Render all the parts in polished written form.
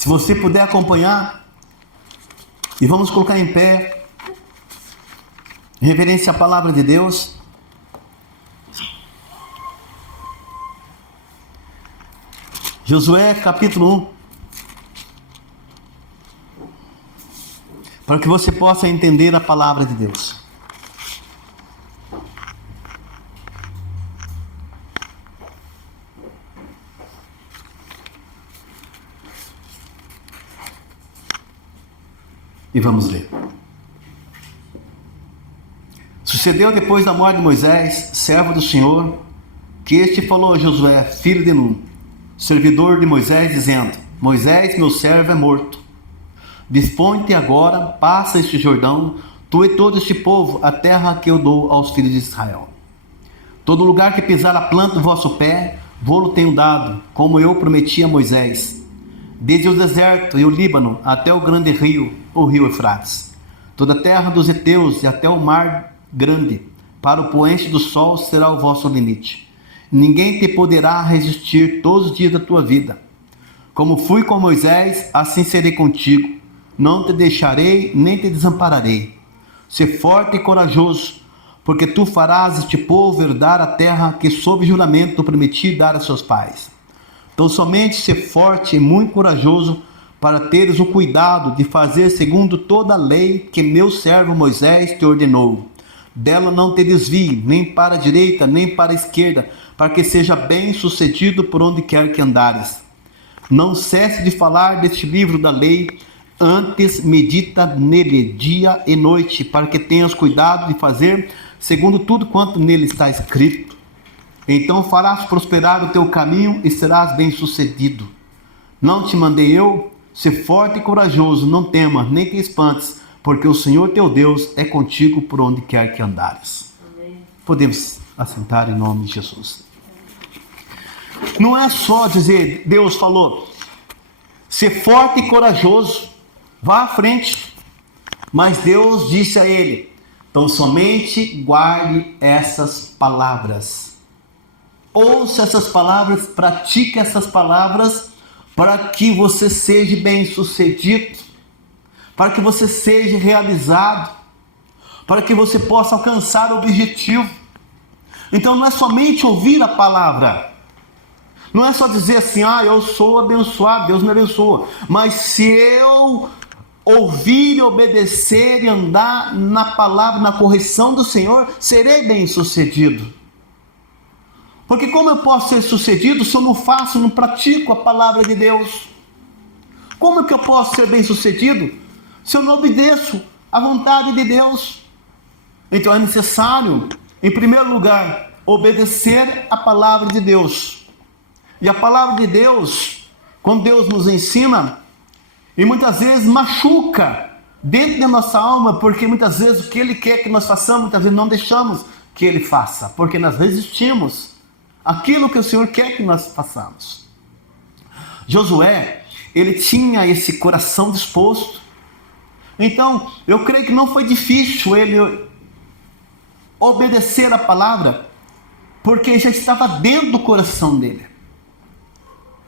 Se você puder acompanhar, e vamos colocar em pé, em reverência à palavra de Deus. Josué capítulo 1. Para que você possa entender a palavra de Deus. E vamos ler. Sucedeu depois da morte de Moisés, servo do Senhor, que este falou a Josué, filho de Nun, servidor de Moisés, dizendo: Moisés, meu servo, é morto. Dispõe-te agora, passa este Jordão, tu e todo este povo, a terra que eu dou aos filhos de Israel. Todo lugar que pisar a planta do vosso pé, vou-lo tenho dado, como eu prometi a Moisés. Desde o deserto e o Líbano até o grande rio, o rio Eufrates. Toda a terra dos heteus e até o mar grande, para o poente do sol será o vosso limite. Ninguém te poderá resistir todos os dias da tua vida. Como fui com Moisés, assim serei contigo. Não te deixarei, nem te desampararei. Sê forte e corajoso, porque tu farás este povo herdar a terra que sob juramento prometi dar a seus pais. Então somente ser forte e muito corajoso para teres o cuidado de fazer segundo toda a lei que meu servo Moisés te ordenou. Dela não te desvie, nem para a direita, nem para a esquerda, para que seja bem sucedido por onde quer que andares. Não cesse de falar deste livro da lei, antes medita nele dia e noite, para que tenhas cuidado de fazer segundo tudo quanto nele está escrito. Então farás prosperar o teu caminho e serás bem-sucedido. Não te mandei eu? Sê forte e corajoso, não temas, nem te espantes, porque o Senhor teu Deus é contigo por onde quer que andares. Amém. Podemos assentar em nome de Jesus. Não é só dizer, Deus falou, ser forte e corajoso, vá à frente. Mas Deus disse a ele, então somente guarde essas palavras. Ouça essas palavras, pratique essas palavras, para que você seja bem-sucedido, para que você seja realizado, para que você possa alcançar o objetivo. Então não é somente ouvir a palavra, não é só dizer assim, eu sou abençoado, Deus me abençoa, mas se eu ouvir e obedecer e andar na palavra, na correção do Senhor, serei bem-sucedido. Porque como eu posso ser sucedido se eu não faço, não pratico a palavra de Deus? Como que eu posso ser bem sucedido se eu não obedeço à vontade de Deus? Então é necessário, em primeiro lugar, obedecer a palavra de Deus. E a palavra de Deus, quando Deus nos ensina, e muitas vezes machuca dentro da nossa alma, porque muitas vezes o que Ele quer que nós façamos, muitas vezes não deixamos que Ele faça, porque nós resistimos aquilo que o Senhor quer que nós façamos. Josué, ele tinha esse coração disposto. Então, eu creio que não foi difícil ele obedecer a palavra, porque já estava dentro do coração dele.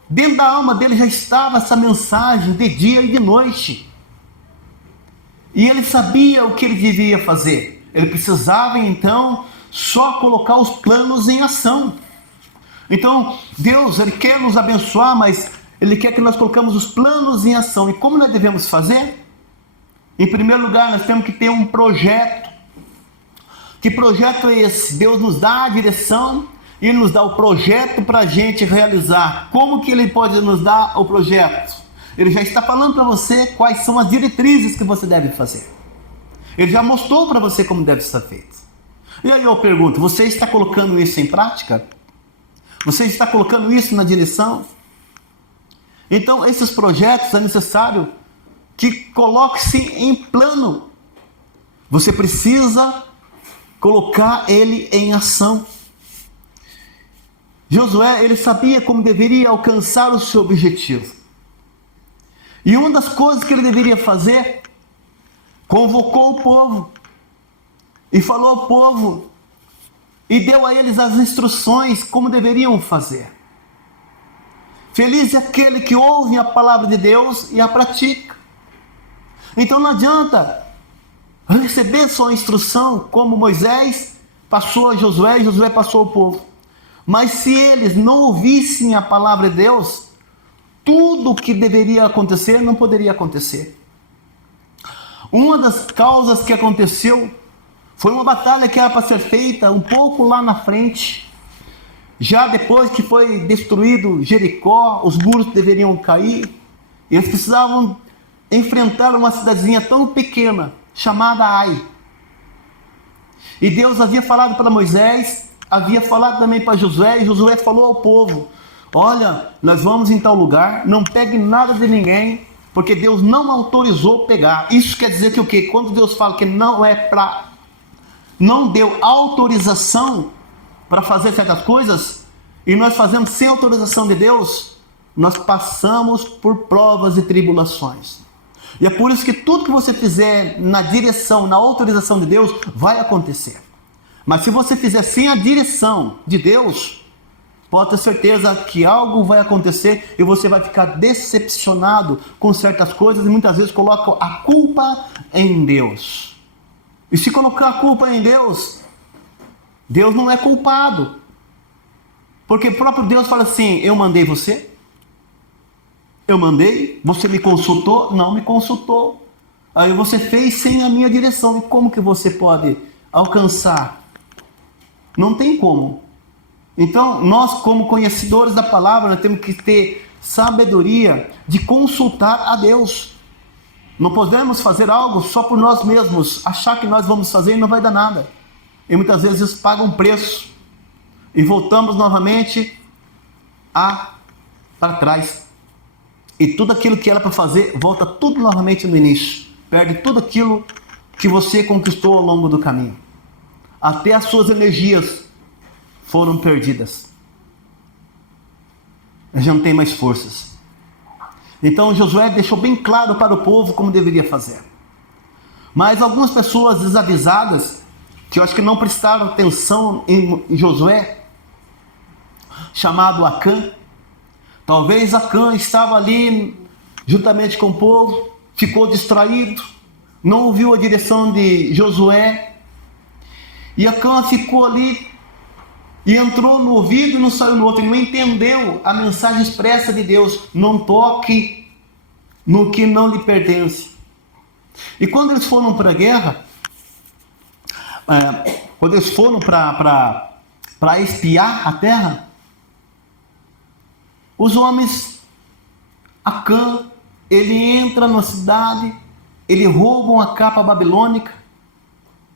Dentro da alma dele já estava essa mensagem de dia e de noite. E ele sabia o que ele devia fazer. Ele precisava, então, só colocar os planos em ação. Então, Deus, Ele quer nos abençoar, mas Ele quer que nós colocamos os planos em ação. E como nós devemos fazer? Em primeiro lugar, nós temos que ter um projeto. Que projeto é esse? Deus nos dá a direção e Ele nos dá o projeto para a gente realizar. Como que Ele pode nos dar o projeto? Ele já está falando para você quais são as diretrizes que você deve fazer. Ele já mostrou para você como deve ser feito. E aí eu pergunto, você está colocando isso em prática? Você está colocando isso na direção? Então, esses projetos é necessário que coloque-se em plano. Você precisa colocar ele em ação. Josué, ele sabia como deveria alcançar o seu objetivo. E uma das coisas que ele deveria fazer, convocou o povo e falou ao povo e deu a eles as instruções como deveriam fazer. Feliz é aquele que ouve a palavra de Deus e a pratica. Então não adianta receber só a instrução como Moisés passou a Josué e Josué passou ao povo. Mas se eles não ouvissem a palavra de Deus, tudo o que deveria acontecer não poderia acontecer. Uma das causas que aconteceu foi uma batalha que era para ser feita um pouco lá na frente. Já depois que foi destruído Jericó, os muros deveriam cair. Eles precisavam enfrentar uma cidadezinha tão pequena, chamada Ai. E Deus havia falado para Moisés, havia falado também para Josué, e Josué falou ao povo: olha, nós vamos em tal lugar, não pegue nada de ninguém, porque Deus não autorizou pegar. Isso quer dizer que o quê? Quando Deus fala que não deu autorização para fazer certas coisas, e nós fazemos sem autorização de Deus, nós passamos por provas e tribulações. E é por isso que tudo que você fizer na direção, na autorização de Deus, vai acontecer. Mas se você fizer sem a direção de Deus, pode ter certeza que algo vai acontecer e você vai ficar decepcionado com certas coisas e muitas vezes coloca a culpa em Deus. E se colocar a culpa em Deus, Deus não é culpado. Porque o próprio Deus fala assim: eu mandei você? Eu mandei? Você me consultou? Não me consultou. Aí você fez sem a minha direção. E como que você pode alcançar? Não tem como. Então, nós como conhecedores da palavra, nós temos que ter sabedoria de consultar a Deus. Não podemos fazer algo só por nós mesmos, achar que nós vamos fazer e não vai dar nada. E muitas vezes isso paga um preço. E voltamos novamente para trás. E tudo aquilo que era para fazer, volta tudo novamente no início. Perde tudo aquilo que você conquistou ao longo do caminho. Até as suas energias foram perdidas. Já não tem mais forças. Então Josué deixou bem claro para o povo como deveria fazer. Mas algumas pessoas desavisadas, que eu acho que não prestaram atenção em Josué, chamado Acã. Talvez Acã estava ali juntamente com o povo, ficou distraído, não ouviu a direção de Josué. E Acã ficou ali e entrou no ouvido e não saiu no outro. Ele não entendeu a mensagem expressa de Deus: não toque no que não lhe pertence. E quando eles foram para a guerra, quando eles foram para espiar a terra, os homens, Acã, ele entra na cidade, ele rouba a capa babilônica,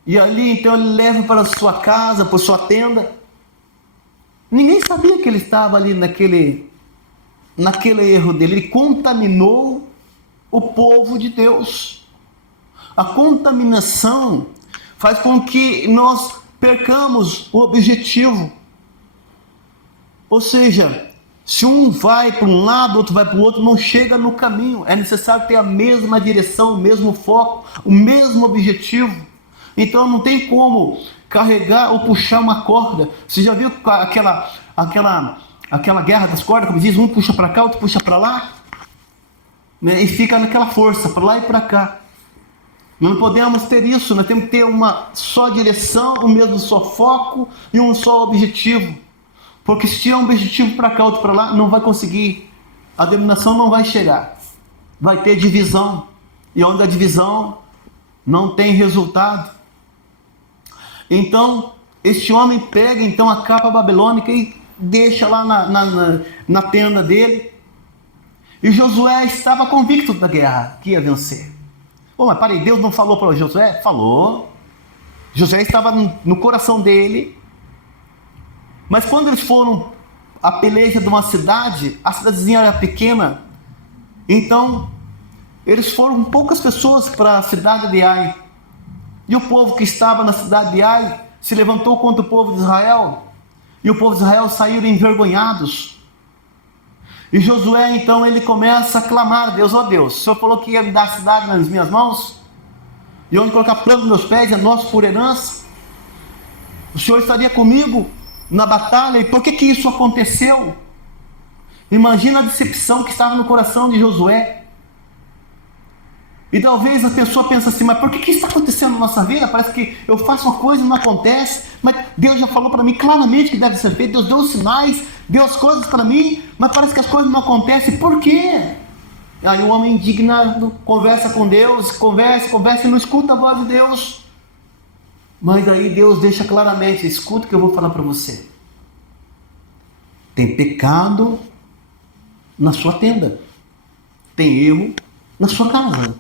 e ali então ele leva para sua casa, para sua tenda. Ninguém sabia que ele estava ali naquele erro dele. Ele contaminou o povo de Deus. A contaminação faz com que nós percamos o objetivo. Ou seja, se um vai para um lado, outro vai para o outro, não chega no caminho. É necessário ter a mesma direção, o mesmo foco, o mesmo objetivo. Então não tem como carregar ou puxar uma corda. Você já viu aquela guerra das cordas, como diz, um puxa para cá, outro puxa para lá, né? E fica naquela força, para lá e para cá. Nós não podemos ter isso, nós temos que ter uma só direção, o mesmo só foco e um só objetivo. Porque se tiver um objetivo para cá, outro para lá, não vai conseguir. A dominação não vai chegar. Vai ter divisão. E onde a divisão não tem resultado. Então, este homem pega então a capa babilônica e deixa lá na tenda dele. E Josué estava convicto da guerra, que ia vencer. Mas parei, Deus não falou para Josué? Falou. Josué estava no coração dele. Mas quando eles foram à peleja de uma cidade, a cidadezinha era pequena, então eles foram poucas pessoas para a cidade de Ai. E o povo que estava na cidade de Ai se levantou contra o povo de Israel. E o povo de Israel saíram envergonhados. E Josué então ele começa a clamar a Deus: ó Deus, o Senhor falou que ia me dar a cidade nas minhas mãos, e onde colocar plano dos meus pés é nosso por herança. O Senhor estaria comigo na batalha, e por que isso aconteceu? Imagina a decepção que estava no coração de Josué. E talvez a pessoa pense assim, mas por que isso está acontecendo na nossa vida? Parece que eu faço uma coisa e não acontece, mas Deus já falou para mim claramente que deve ser feito, Deus deu os sinais, deu as coisas para mim, mas parece que as coisas não acontecem, por quê? Aí o homem indignado conversa com Deus, conversa e não escuta a voz de Deus. Mas aí Deus deixa claramente, escuta o que eu vou falar para você. Tem pecado na sua tenda, tem erro na sua casa.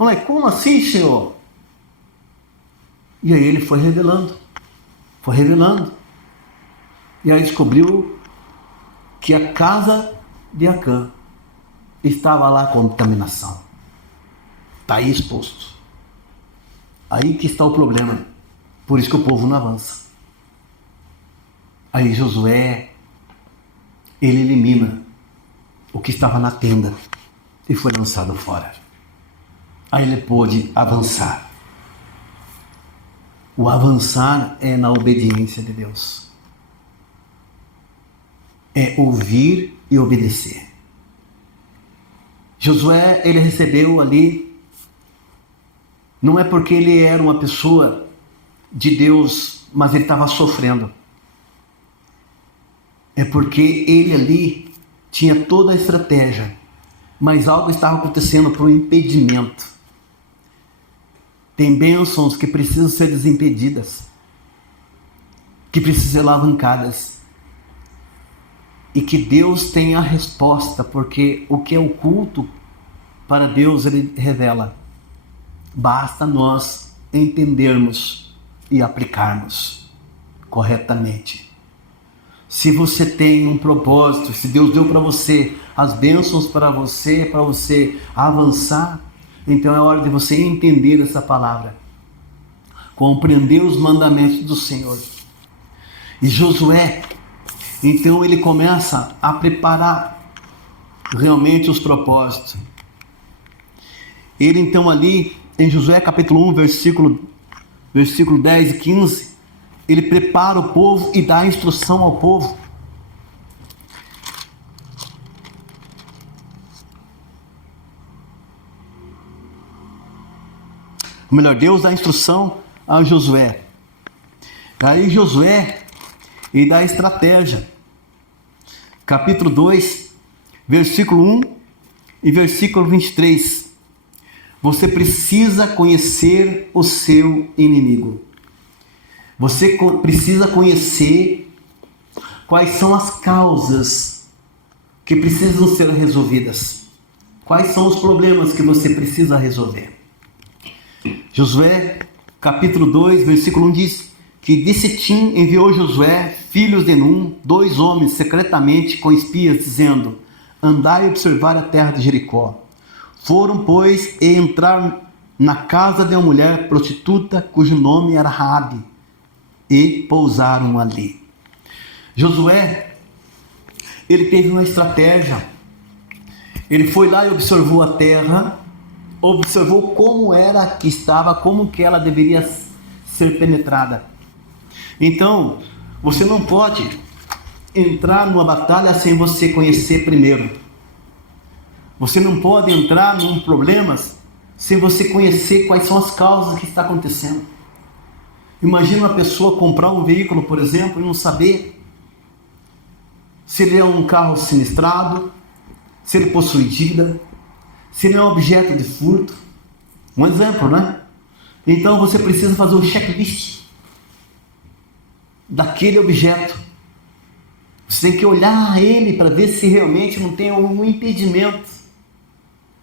Mas como assim, Senhor? E aí ele foi revelando. E aí descobriu que a casa de Acã estava lá com contaminação. Está aí exposto. Aí que está o problema. Por isso que o povo não avança. Aí Josué, ele elimina o que estava na tenda e foi lançado fora. Aí ele pôde avançar. O avançar é na obediência de Deus. É ouvir e obedecer. Josué, ele recebeu ali, não é porque ele era uma pessoa de Deus, mas ele estava sofrendo. É porque ele ali tinha toda a estratégia, mas algo estava acontecendo para o impedimento. Tem bênçãos que precisam ser desimpedidas, que precisam ser alavancadas. E que Deus tem a resposta, porque o que é oculto para Deus Ele revela. Basta nós entendermos e aplicarmos corretamente. Se você tem um propósito, se Deus deu para você as bênçãos para você avançar, então é hora de você entender essa palavra, compreender os mandamentos do Senhor. E Josué, então ele começa a preparar realmente os propósitos. Ele então ali, em Josué capítulo 1, versículo 10 e 15, ele prepara o povo e dá instrução ao povo. Ou melhor, Deus dá instrução a Josué. Aí Josué, ele dá estratégia. Capítulo 2, versículo 1 e versículo 23. Você precisa conhecer o seu inimigo. Você precisa conhecer quais são as causas que precisam ser resolvidas. Quais são os problemas que você precisa resolver. Josué, capítulo 2, versículo 1 diz que de Sitim enviou Josué, filhos de Num, 2 homens secretamente com espias, dizendo: andai e observar a terra de Jericó. Foram, pois, e entraram na casa de uma mulher prostituta, cujo nome era Raabe, e pousaram ali. Josué, ele teve uma estratégia. Ele foi lá e observou a terra, observou como era que estava, como que ela deveria ser penetrada. Então, você não pode entrar numa batalha sem você conhecer primeiro. Você não pode entrar num problema sem você conhecer quais são as causas que está acontecendo. Imagina uma pessoa comprar um veículo, por exemplo, e não saber se ele é um carro sinistrado, se ele possui dívida, se ele é um objeto de furto. Um exemplo, né? Então você precisa fazer um checklist daquele objeto. Você tem que olhar ele para ver se realmente não tem algum impedimento.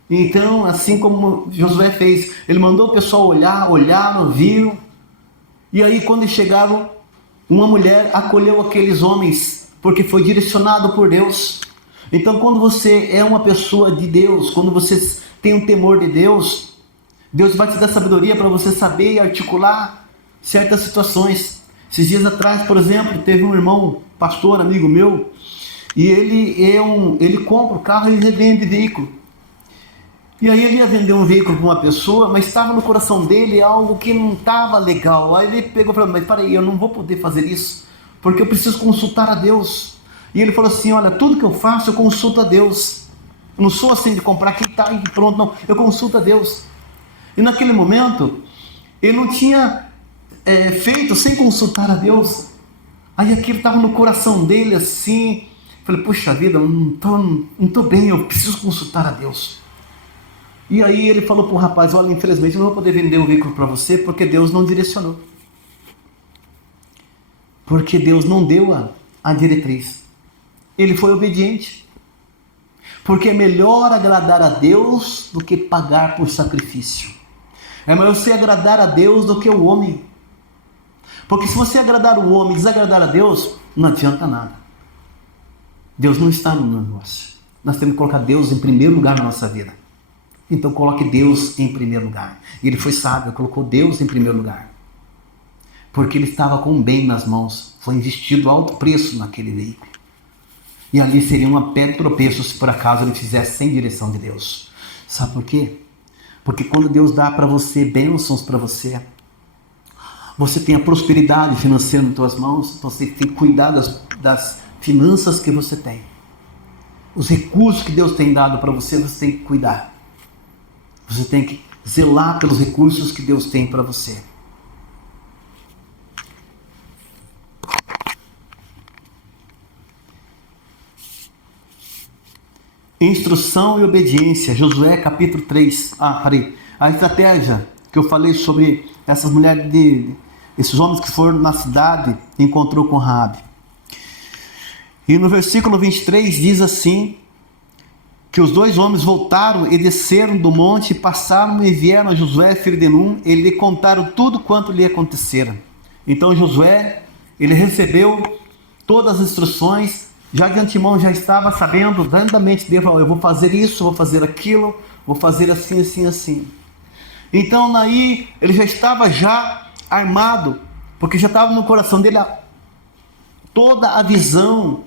Então, assim como Josué fez, ele mandou o pessoal olharam, viram. E aí quando eles chegaram, uma mulher acolheu aqueles homens, porque foi direcionado por Deus. Então quando você é uma pessoa de Deus, quando você tem um temor de Deus, Deus vai te dar sabedoria para você saber e articular certas situações. Esses dias atrás, por exemplo, teve um irmão, pastor, amigo meu, e ele compra o carro e revende veículo. E aí ele ia vender um veículo para uma pessoa, mas estava no coração dele algo que não estava legal. Aí ele pegou e falou: mas peraí, eu não vou poder fazer isso, porque eu preciso consultar a Deus. E ele falou assim, olha, tudo que eu faço eu consulto a Deus. Eu não sou assim de comprar aqui, tá, e pronto, não. Eu consulto a Deus. E naquele momento, ele não tinha feito sem consultar a Deus. Aí aquilo estava no coração dele assim. Falei, puxa vida, não tô bem, eu preciso consultar a Deus. E aí ele falou para o rapaz, olha, infelizmente eu não vou poder vender o veículo para você, porque Deus não direcionou. Porque Deus não deu a diretriz. Ele foi obediente. Porque é melhor agradar a Deus do que pagar por sacrifício. É melhor você agradar a Deus do que o homem. Porque se você agradar o homem e desagradar a Deus, não adianta nada. Deus não está no negócio. Nós temos que colocar Deus em primeiro lugar na nossa vida. Então coloque Deus em primeiro lugar. E ele foi sábio, colocou Deus em primeiro lugar. Porque ele estava com um bem nas mãos. Foi investido alto preço naquele veículo. E ali seria uma pedra de tropeço se por acaso ele fizesse sem direção de Deus. Sabe por quê? Porque quando Deus dá para você bênçãos para você, você tem a prosperidade financeira nas suas mãos, você tem que cuidar das finanças que você tem. Os recursos que Deus tem dado para você, você tem que cuidar. Você tem que zelar pelos recursos que Deus tem para você. Instrução e obediência, Josué capítulo 3. A estratégia que eu falei sobre essas mulheres, esses homens que foram na cidade e encontrou com Raabe. E no versículo 23 diz assim, que os dois homens voltaram e desceram do monte, passaram e vieram a Josué, filho de Num, e lhe contaram tudo quanto lhe acontecera. Então Josué, ele recebeu todas as instruções, já de antemão já estava sabendo exatamente, Deus, eu vou fazer isso, vou fazer aquilo, vou fazer assim, assim, assim. Então daí ele já estava armado, porque já estava no coração dele toda a visão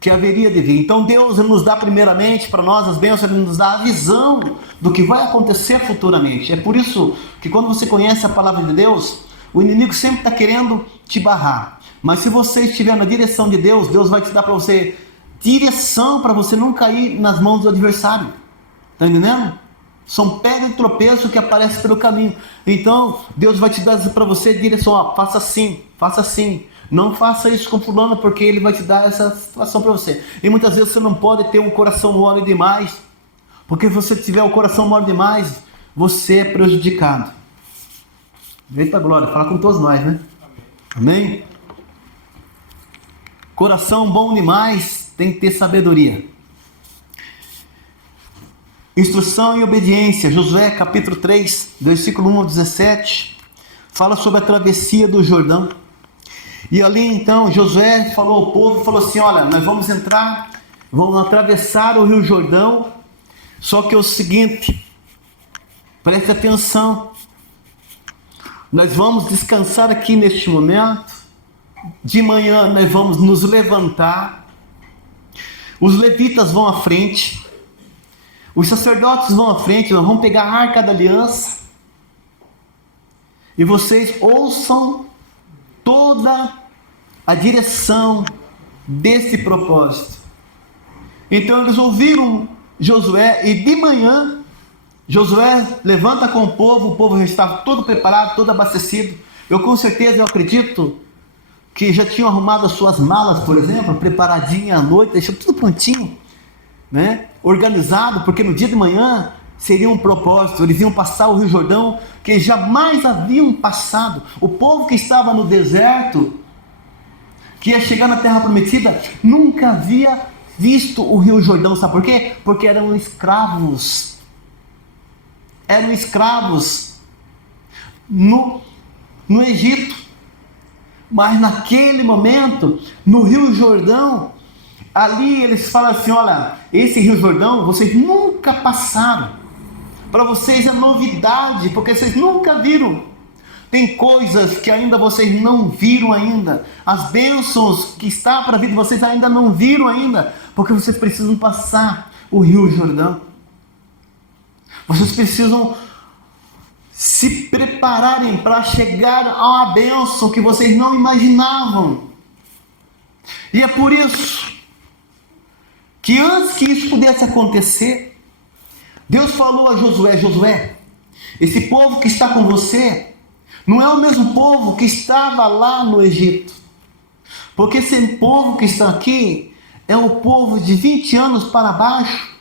que haveria de vir. Então Deus nos dá primeiramente para nós as bênçãos, Ele nos dá a visão do que vai acontecer futuramente. É por isso que quando você conhece a palavra de Deus, o inimigo sempre está querendo te barrar. Mas se você estiver na direção de Deus, Deus vai te dar para você direção para você não cair nas mãos do adversário. Está entendendo? São pedras de tropeço que aparecem pelo caminho. Então Deus vai te dar para você direção, ó, faça assim, faça assim. Não faça isso com fulano, porque ele vai te dar essa situação para você. E muitas vezes você não pode ter um coração mole demais, porque se você tiver o coração mole demais, você é prejudicado. Eita glória, fala com todos nós, né? Amém? Coração bom demais tem que ter sabedoria. Instrução e obediência, Josué capítulo 3, versículo 1 ao 17, fala sobre a travessia do Jordão. E ali então Josué falou ao povo, falou assim, olha, nós vamos entrar, vamos atravessar o Rio Jordão, só que é o seguinte, preste atenção, nós vamos descansar aqui neste momento, de manhã nós vamos nos levantar, os levitas vão à frente, os sacerdotes vão à frente, nós vamos pegar a Arca da Aliança, e vocês ouçam toda a direção desse propósito. Então eles ouviram Josué, e de manhã Josué levanta com o povo já estava todo preparado, todo abastecido. Eu com certeza, eu acredito que já tinham arrumado as suas malas, por exemplo, preparadinha à noite, deixou tudo prontinho, né? Organizado, porque no dia de manhã seria um propósito, eles iam passar o Rio Jordão, que jamais haviam passado. O povo que estava no deserto, que ia chegar na Terra Prometida, nunca havia visto o Rio Jordão. Sabe por quê? Porque eram escravos. Eram escravos no Egito. Mas naquele momento, no Rio Jordão, ali eles falam assim, olha, esse Rio Jordão vocês nunca passaram. Para vocês é novidade, porque vocês nunca viram. Tem coisas que ainda vocês não viram ainda. As bênçãos que está para vir de vocês ainda não viram ainda, porque vocês precisam passar o Rio Jordão. Vocês precisam se prepararem para chegar a uma bênção que vocês não imaginavam. E é por isso que antes que isso pudesse acontecer, Deus falou a Josué: Josué, esse povo que está com você não é o mesmo povo que estava lá no Egito. Porque esse povo que está aqui é um povo de 20 anos para baixo.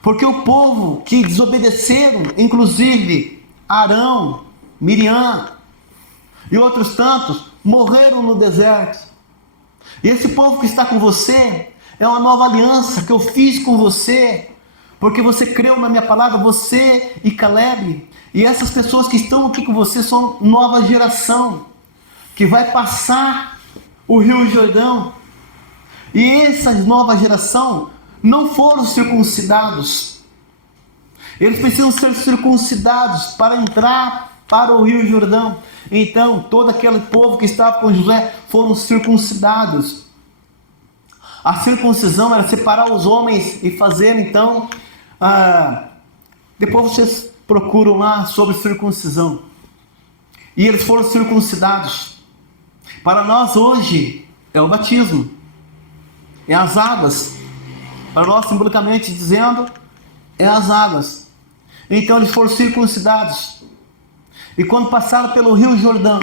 Porque o povo que desobedeceram, inclusive Arão, Miriam e outros tantos, morreram no deserto. E esse povo que está com você é uma nova aliança que eu fiz com você, porque você creu na minha palavra, você e Caleb. E essas pessoas que estão aqui com você são nova geração, que vai passar o Rio Jordão. E essa nova geração não foram circuncidados. Eles precisam ser circuncidados para entrar para o Rio Jordão. Então, todo aquele povo que estava com Josué foram circuncidados. A circuncisão era separar os homens e fazer, então, depois vocês procuram lá sobre circuncisão. E eles foram circuncidados. Para nós hoje é o batismo, é as águas. Para nós, simbolicamente dizendo, é as águas. Então eles foram circuncidados. E quando passaram pelo Rio Jordão,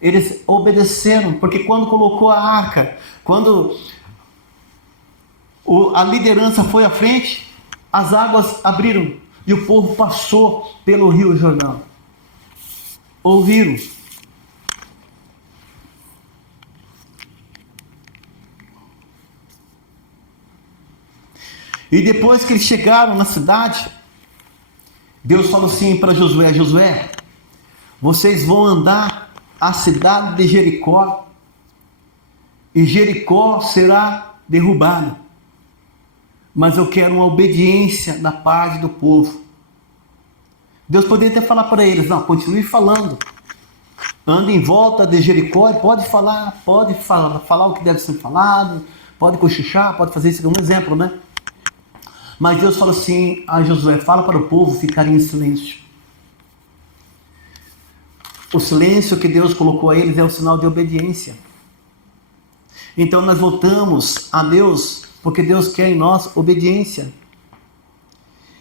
eles obedeceram, porque quando colocou a arca, quando a liderança foi à frente, as águas abriram e o povo passou pelo Rio Jordão. Ouviram. E depois que eles chegaram na cidade, Deus falou assim para Josué: Josué, vocês vão andar a cidade de Jericó, e Jericó será derrubada. Mas eu quero uma obediência da parte do povo. Deus poderia até falar para eles: não, continue falando. Ande em volta de Jericó e pode falar o que deve ser falado, pode cochichar, pode fazer isso como um exemplo, né? Mas Deus falou assim a Josué: fala para o povo ficar em silêncio. O silêncio que Deus colocou a eles é o sinal de obediência. Então nós voltamos a Deus, porque Deus quer em nós obediência.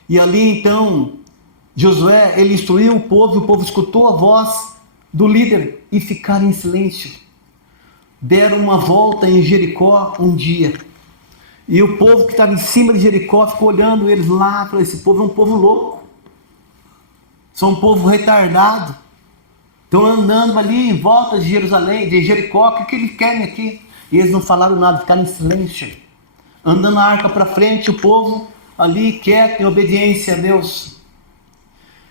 E ali então, Josué, ele instruiu o povo, e o povo escutou a voz do líder e ficaram em silêncio. Deram uma volta em Jericó um dia. E o povo que estava em cima de Jericó ficou olhando eles lá, falou: esse povo é um povo louco. São um povo retardado. Estão andando ali em volta de Jerusalém, de Jericó, o que eles querem aqui? E eles não falaram nada, ficaram em silêncio. Andando a arca para frente, o povo ali quieto, em obediência a Deus.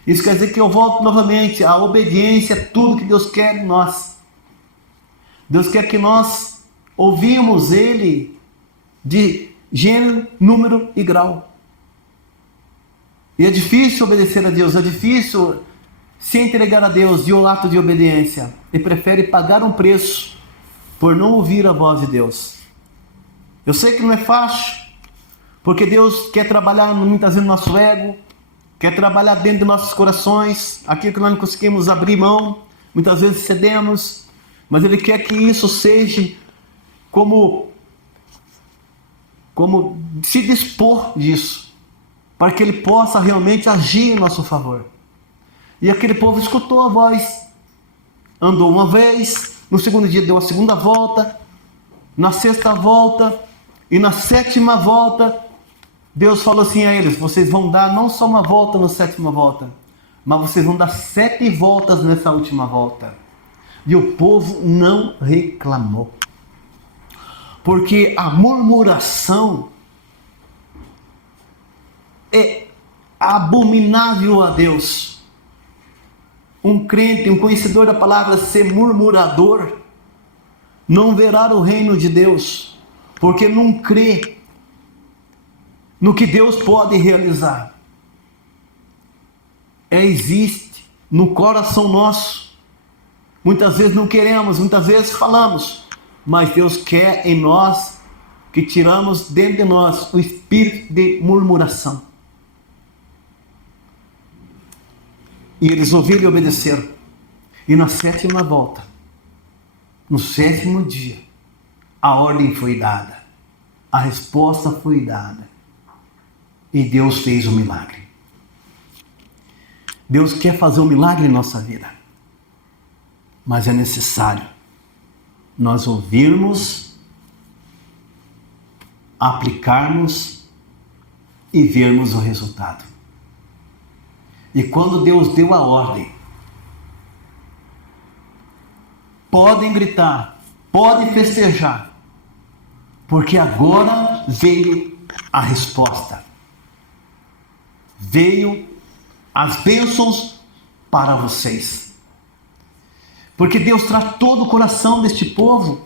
Isso quer dizer que eu volto novamente, a obediência é tudo que Deus quer de nós. Deus quer que nós ouvimos Ele de gênero, número e grau. E é difícil obedecer a Deus, é difícil se entregar a Deus de um ato de obediência. E prefere pagar um preço por não ouvir a voz de Deus. Eu sei que não é fácil, porque Deus quer trabalhar muitas vezes no nosso ego, quer trabalhar dentro de nossos corações, aquilo que nós não conseguimos abrir mão, muitas vezes cedemos, mas Ele quer que isso seja como se dispor disso, para que Ele possa realmente agir em nosso favor. E aquele povo escutou a voz, andou uma vez, no segundo dia deu a segunda volta, na sexta volta e na sétima volta, Deus falou assim a eles: vocês vão dar não só uma volta na sétima volta, mas vocês vão dar 7 voltas nessa última volta. E o povo não reclamou. Porque a murmuração é abominável a Deus. Um crente, um conhecedor da palavra, ser murmurador, não verá o reino de Deus, porque não crê no que Deus pode realizar. Existe no coração nosso. Muitas vezes não queremos, muitas vezes falamos, mas Deus quer em nós que tiramos dentro de nós o espírito de murmuração. E eles ouviram e obedeceram. E na sétima volta, no sétimo dia, A ordem foi dada, a resposta foi dada e Deus fez um milagre. Deus quer fazer um milagre em nossa vida, mas é necessário nós ouvirmos, aplicarmos e vermos o resultado. E quando Deus deu a ordem, podem gritar, podem festejar, porque agora veio a resposta. Veio as bênçãos para vocês. Porque Deus tratou do coração deste povo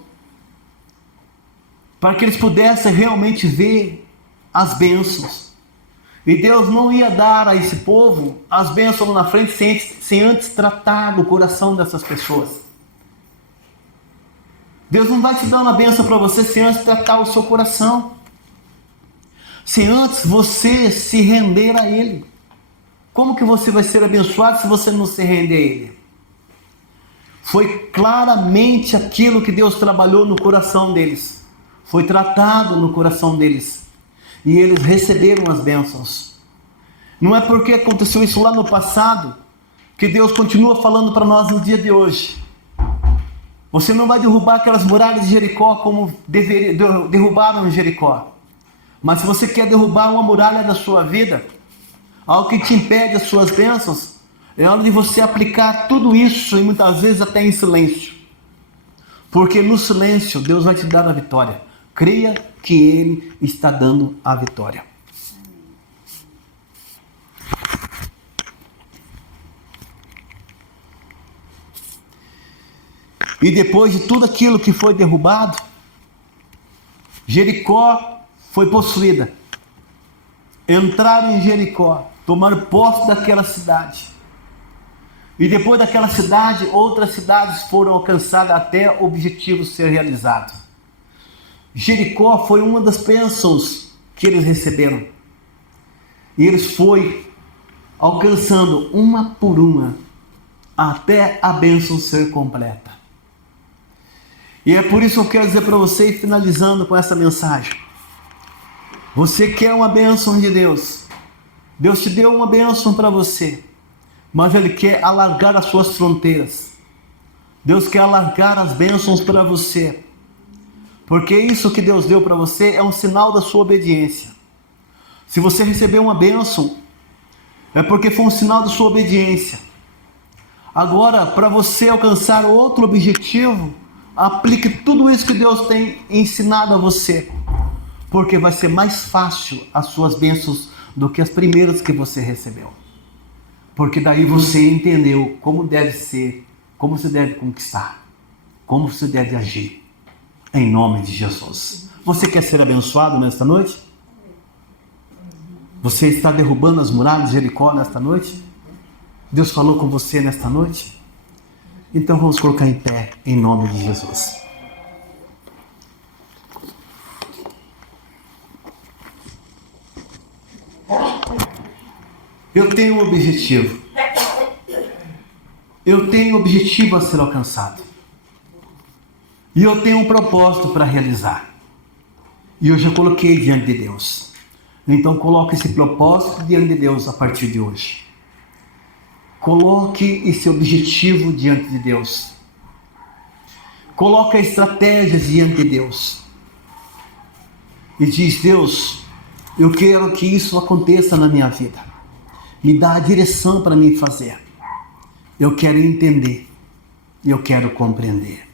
para que eles pudessem realmente ver as bênçãos. E Deus não ia dar a esse povo as bênçãos na frente sem antes tratar do coração dessas pessoas. Deus não vai te dar uma bênção para você sem antes tratar o seu coração. Sem antes você se render a Ele. Como que você vai ser abençoado se você não se render a Ele? Foi claramente aquilo que Deus trabalhou no coração deles. Foi tratado no coração deles. E eles receberam as bênçãos. Não é porque aconteceu isso lá no passado que Deus continua falando para nós no dia de hoje. Você não vai derrubar aquelas muralhas de Jericó como derrubaram em Jericó. Mas se você quer derrubar uma muralha da sua vida, algo que te impede as suas bênçãos, é hora de você aplicar tudo isso e muitas vezes até em silêncio. Porque no silêncio Deus vai te dar a vitória. Creia que Ele está dando a vitória. E depois de tudo aquilo que foi derrubado, Jericó foi possuída. Entraram em Jericó, tomaram posse daquela cidade. E depois daquela cidade, outras cidades foram alcançadas até o objetivo ser realizado. Jericó foi uma das bênçãos que eles receberam. E eles foram alcançando uma por uma, até a bênção ser completa. E é por isso que eu quero dizer para você, finalizando com essa mensagem. Você quer uma bênção de Deus. Deus te deu uma bênção para você. Mas Ele quer alargar as suas fronteiras. Deus quer alargar as bênçãos para você. Porque isso que Deus deu para você é um sinal da sua obediência. Se você recebeu uma bênção, é porque foi um sinal da sua obediência. Agora, para você alcançar outro objetivo, aplique tudo isso que Deus tem ensinado a você. Porque vai ser mais fácil as suas bênçãos do que as primeiras que você recebeu. Porque daí você entendeu como deve ser, como você deve conquistar, como você deve agir. Em nome de Jesus. Você quer ser abençoado nesta noite? Você está derrubando as muralhas de Jericó nesta noite? Deus falou com você nesta noite? Então vamos colocar em pé, em nome de Jesus. Eu tenho um objetivo. Eu tenho um objetivo a ser alcançado. E eu tenho um propósito para realizar. E eu já coloquei diante de Deus. Então coloque esse propósito diante de Deus a partir de hoje. Coloque esse objetivo diante de Deus. Coloque a estratégia diante de Deus. E diz: Deus, eu quero que isso aconteça na minha vida. Me dá a direção para mim fazer. Eu quero entender. Eu quero compreender.